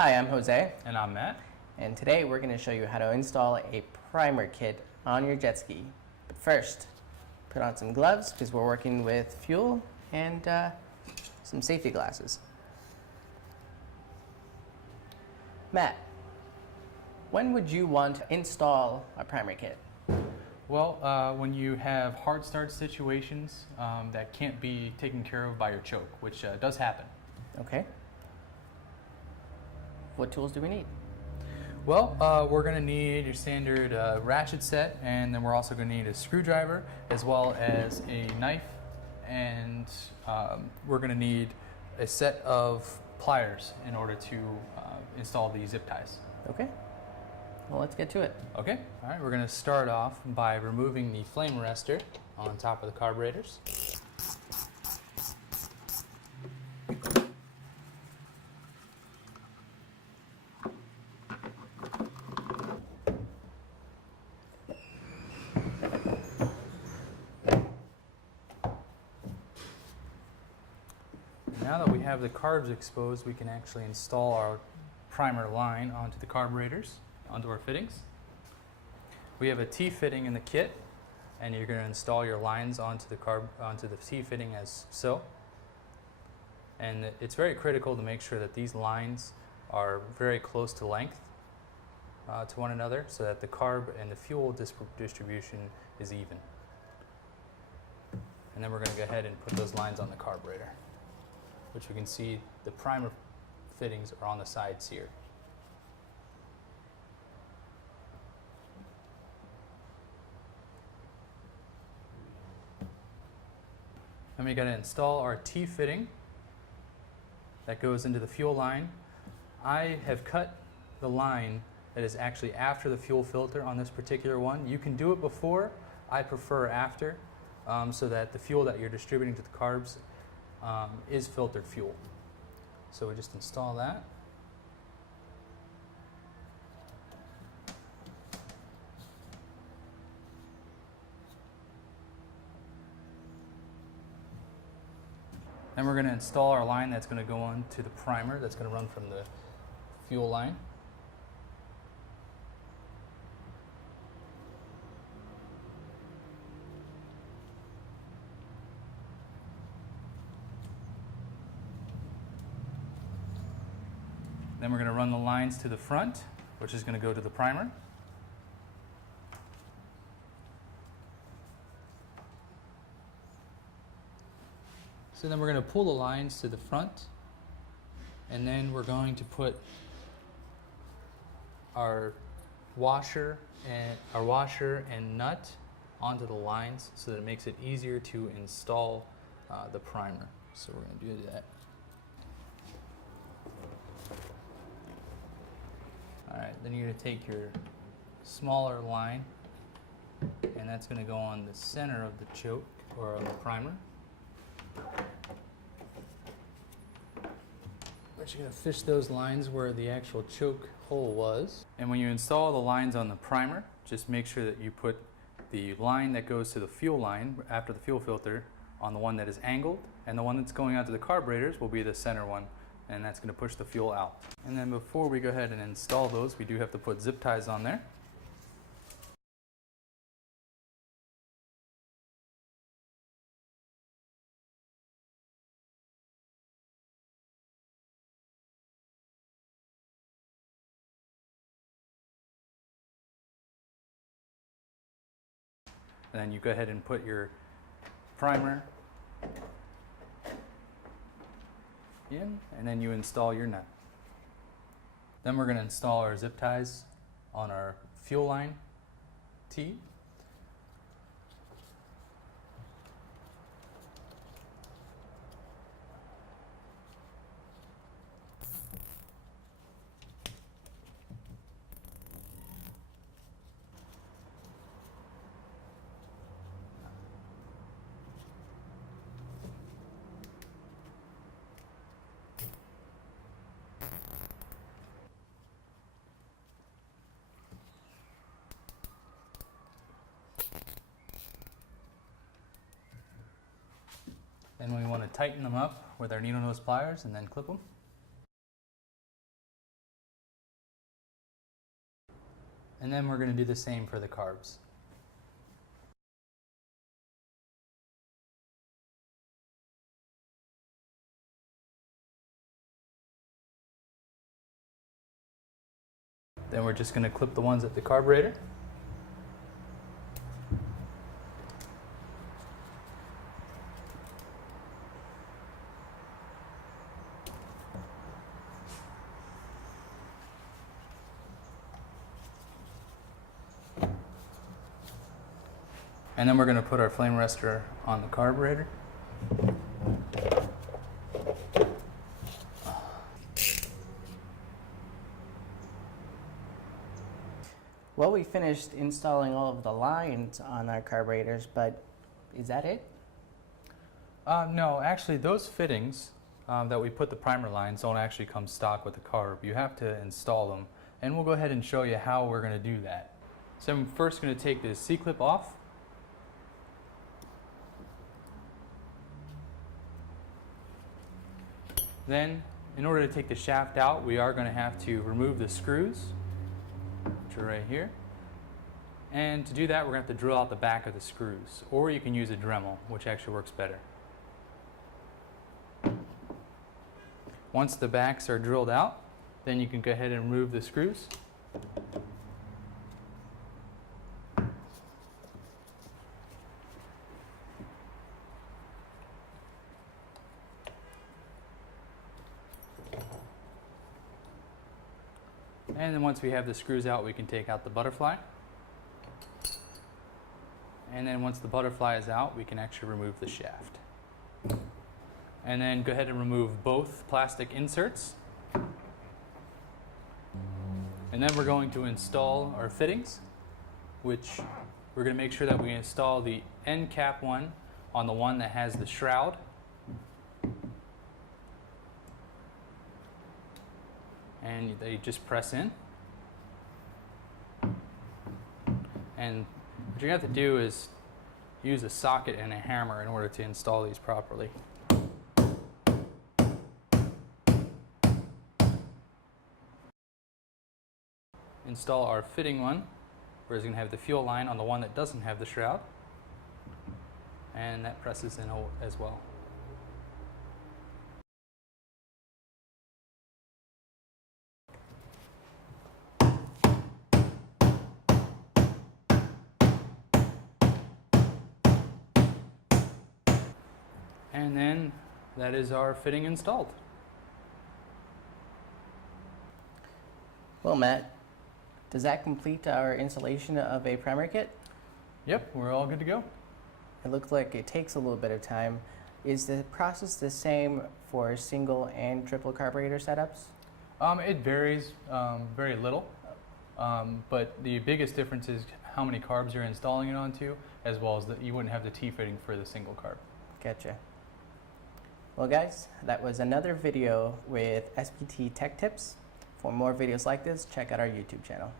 Hi, I'm Jose, And I'm Matt. and today we're going to show you how to install a primer kit on your jet ski. But first, put on some gloves because we're working with fuel and some safety glasses. Matt, when would you want to install a primer kit? Well, when you have hard start situations that can't be taken care of by your choke, which does happen. Okay. What tools do we need? Well, we're going to need your standard ratchet set, and then we're also going to need a screwdriver as well as a knife, and we're going to need a set of pliers in order to install the zip ties. Okay. Well, let's get to it. Okay, all right, we're going to start off by removing the flame arrestor on top of the carburetors. Now that we have the carbs exposed, we can actually install our primer line onto the carburetors, onto our fittings. We have a T-fitting in the kit, and you're going to install your lines onto the T-fitting as so. And it's very critical to make sure that these lines are very close to length to one another, so that the carb and the fuel distribution is even. And then we're going to go ahead and put those lines on the carburetor, which we can see the primer fittings are on the sides here. Then we got to install our T-fitting that goes into the fuel line. I have cut the line that is actually after the fuel filter on this particular one. You can do it before, I prefer after, so that the fuel that you're distributing to the carbs is filtered fuel. So we just install that. Then we're going to install our line that's going to go on to the primer that's going to run from the fuel line. Then we're going to run the lines to the front, which is going to go to the primer. So then we're going to pull the lines to the front, and then we're going to put our washer and nut onto the lines so that it makes it easier to install the primer. So we're going to do that. Alright, then you're going to take your smaller line, and that's going to go on the center of the choke, or on the primer. But you're going to fish those lines where the actual choke hole was. And when you install the lines on the primer, just make sure that you put the line that goes to the fuel line after the fuel filter on the one that is angled, and the one that's going out to the carburetors will be the center one, and that's going to push the fuel out. And then before we go ahead and install those, we do have to put zip ties on there. And then you go ahead and put your primer in, and then you install your nut. Then we're going to install our zip ties on our fuel line T. Then we want to tighten them up with our needle nose pliers and then clip them. And then we're going to do the same for the carbs. Then we're just going to clip the ones at the carburetor. And then we're going to put our flame arrestor on the carburetor. Well, we finished installing all of the lines on our carburetors, but is that it? No, actually those fittings that we put the primer lines don't actually come stock with the carb. You have to install them, and we'll go ahead and show you how we're going to do that. So I'm first going to take this C-clip off. Then, in order to take the shaft out, we are going to have to remove the screws, which are right here. And to do that, we're going to have to drill out the back of the screws, or you can use a Dremel, which actually works better. Once the backs are drilled out, then you can go ahead and remove the screws. And then once we have the screws out, we can take out the butterfly. And then once the butterfly is out, we can actually remove the shaft. And then go ahead and remove both plastic inserts. And then we're going to install our fittings, which we're going to make sure that we install the end cap one on the one that has the shroud. And they just press in. And what you're going to have to do is use a socket and a hammer in order to install these properly. Install our fitting one, where it's going to have the fuel line on the one that doesn't have the shroud. And that presses in as well. And then that is our fitting installed. Well, Matt, does that complete our installation of a primer kit? Yep, we're all good to go. It looks like it takes a little bit of time. Is the process the same for single and triple carburetor setups? It varies very little, but the biggest difference is how many carbs you're installing it onto, as well as that you wouldn't have the T-fitting for the single carb. Gotcha. Well, guys, that was another video with SPT Tech Tips. For more videos like this, check out our YouTube channel.